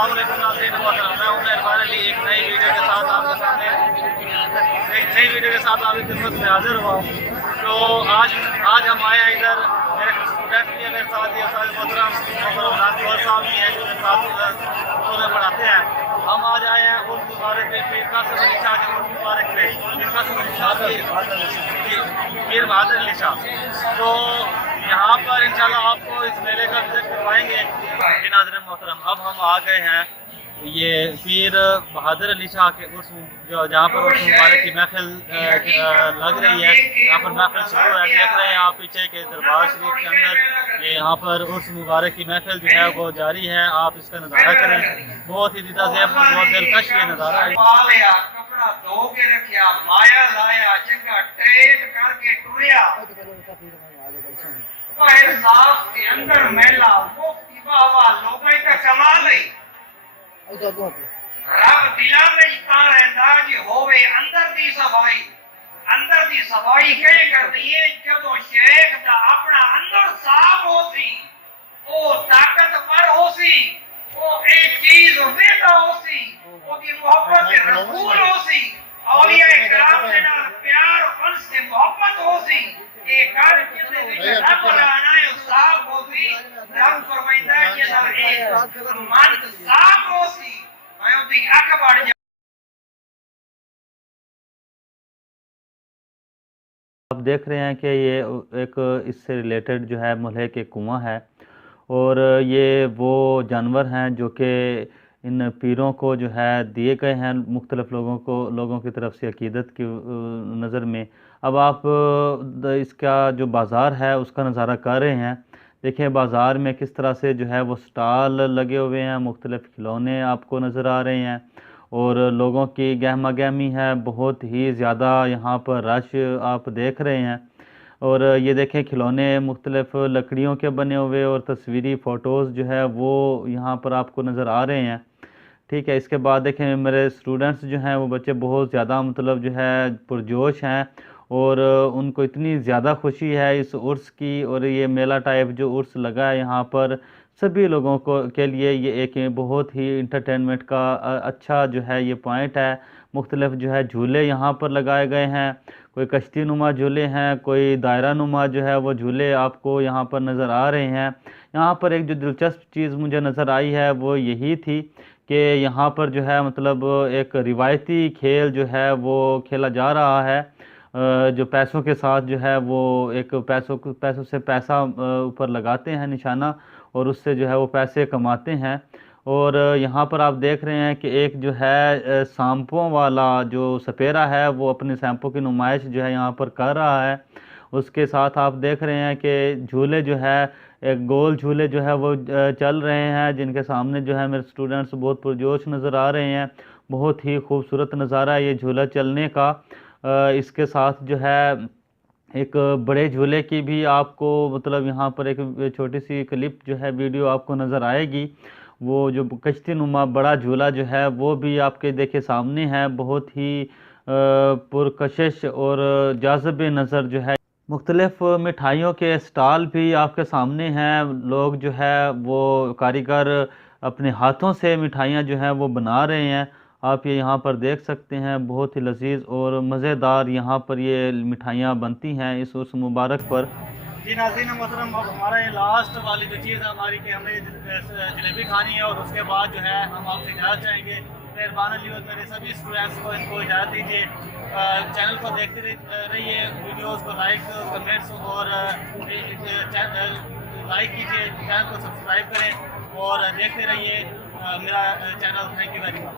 अस्सलाम वालेकुम नाज़रीन, मैं हूं इरफान अली। एक नई वीडियो के साथ आपके खिदमत में हाजिर हुआ हूँ। तो आज हम आए हैं इधर, मेरे स्टूडेंट भी है मेरे साथ, ये सारे मोहतरम साहब भी हैं जो मेरे साथ स्कूल में पढ़ाते हैं। हम आज आए हैं उस मुबारक पे, पीर कासिम अली शाह के उस मुबारक पे, पीर कासिम अली शाह की पीर बहादुर अली शाह। तो यहाँ पर इंशाल्लाह आपको इस मेले का विजिट करवाएंगे। नाज़रीन मोहतरम, अब हम आ गए हैं ये पीर बहादुर अली शाह के उस जहाँ पर उस मुबारक की महफिल लग रही है। यहाँ पर महफिल शुरू है, देख रहे हैं आप पीछे के दरबार शरीफ के अंदर ये यहाँ पर उस मुबारक की महफिल जो है वो जारी है। आप इसका नज़ारा करें, बहुत ही दिलकश, बहुत दिलकश ये नज़ारा है। धो के रखिया, माया लाया, चंगा टेट करके टुरिया, साफ के अंदर मैला मुफ्ती बावा लोगों तक कमा लई। रब दिला में इतना रहता जी होवे अंदर दी सफाई। अंदर दी सफाई के करनी है जदों शेख दा अपना अंदर साफ होसी, ओ ताकतवर होसी, ओ एक चीज वेदा होसी, ओदी मोहब्बत रसूल होसी, औलिया इकराम के नाल प्यार और से मोहब्बत होसी। एक कर जिसने विच रब लाना है साफ होसी। रब फरमाइंदा है कि ना एक मन साफ होसी, मैं ओदी अख बढ़ जा। आप देख रहे हैं कि ये एक इससे रिलेटेड जो है मुल्हे के कुआं है, और ये वो जानवर हैं जो कि इन पीरों को जो है दिए गए हैं मुख्तलिफ़ लोगों की तरफ से अकीदत की नज़र में। अब आप इसका जो बाज़ार है उसका नज़ारा कर रहे हैं। देखिए बाज़ार में किस तरह से जो है वो स्टॉल लगे हुए हैं, मुख्तलिफ़ खिलौने आपको नज़र आ रहे हैं और लोगों की गहमा गहमी है। बहुत ही ज़्यादा यहाँ पर रश आप देख रहे हैं। और ये देखें खिलौने मुख्तलिफ़ लकड़ियों के बने हुए और तस्वीरी फ़ोटोज़ जो है वो यहाँ पर आपको नज़र आ रहे हैं। ठीक है, इसके बाद देखें मेरे स्टूडेंट्स जो हैं वो बच्चे बहुत ज़्यादा मतलब जो है पुरजोश हैं और उनको इतनी ज़्यादा खुशी है इस उर्स की। और ये मेला टाइप जो उर्स लगा है यहाँ पर सभी लोगों को के लिए ये एक बहुत ही इंटरटेनमेंट का अच्छा जो है ये पॉइंट है। मुख्तलिफ़ जो है झूले यहाँ पर लगाए गए हैं, कोई कश्ती नुमा झूले हैं, कोई दायरा नुमा जो है वो झूले आपको यहाँ पर नज़र आ रहे हैं। यहाँ पर एक जो दिलचस्प चीज़ मुझे नज़र आई है वो यही थी कि यहाँ पर जो है मतलब एक रिवायती खेल जो है वो खेला जा रहा है, जो पैसों के साथ जो है वो एक पैसों से पैसा ऊपर लगाते हैं निशाना और उससे जो है वो पैसे कमाते हैं। और यहाँ पर आप देख रहे हैं कि एक जो है सांपों वाला जो सपेरा है वो अपने सांपों की नुमाइश जो है यहाँ पर कर रहा है। उसके साथ आप देख रहे हैं कि झूले जो है एक गोल झूले जो है वो चल रहे हैं, जिनके सामने जो है मेरे स्टूडेंट्स बहुत पुरजोश नज़र आ रहे हैं। बहुत ही खूबसूरत नज़ारा है ये झूला चलने का। इसके साथ जो है एक बड़े झूले की भी आपको मतलब यहाँ पर एक छोटी सी क्लिप जो है वीडियो आपको नज़र आएगी। वो जो कश्ती नुमा बड़ा झूला जो है वो भी आपके देखे सामने है। बहुत ही पुरकशिश और जाज़िब नज़र जो है। मुख्तलिफ़ मिठाइयों के स्टॉल भी आपके सामने हैं। लोग जो है वो कारीगर अपने हाथों से मिठाइयाँ जो हैं वो बना रहे हैं। आप ये यहाँ पर देख सकते हैं, बहुत ही लजीज और मज़ेदार यहाँ पर ये मिठाइयाँ बनती हैं इस उर्स मुबारक पर। जी नाज़रीन मोहतरम, अब हमारा ये लास्ट वाली जो चीज़ है हमारी कि हमें जलेबी खानी है और उसके बाद जो है हम आपसे इजाज़त चाहेंगे। मेहरबान अली और मेरे सभी स्टूडेंट्स को इनको इजाज़त दीजिए। चैनल को देखते रहिए, वीडियोज़ को लाइक कमेंट्स और लाइक कीजिए, चैनल को सब्सक्राइब करें और देखते रहिए मेरा channel. Thank you very much.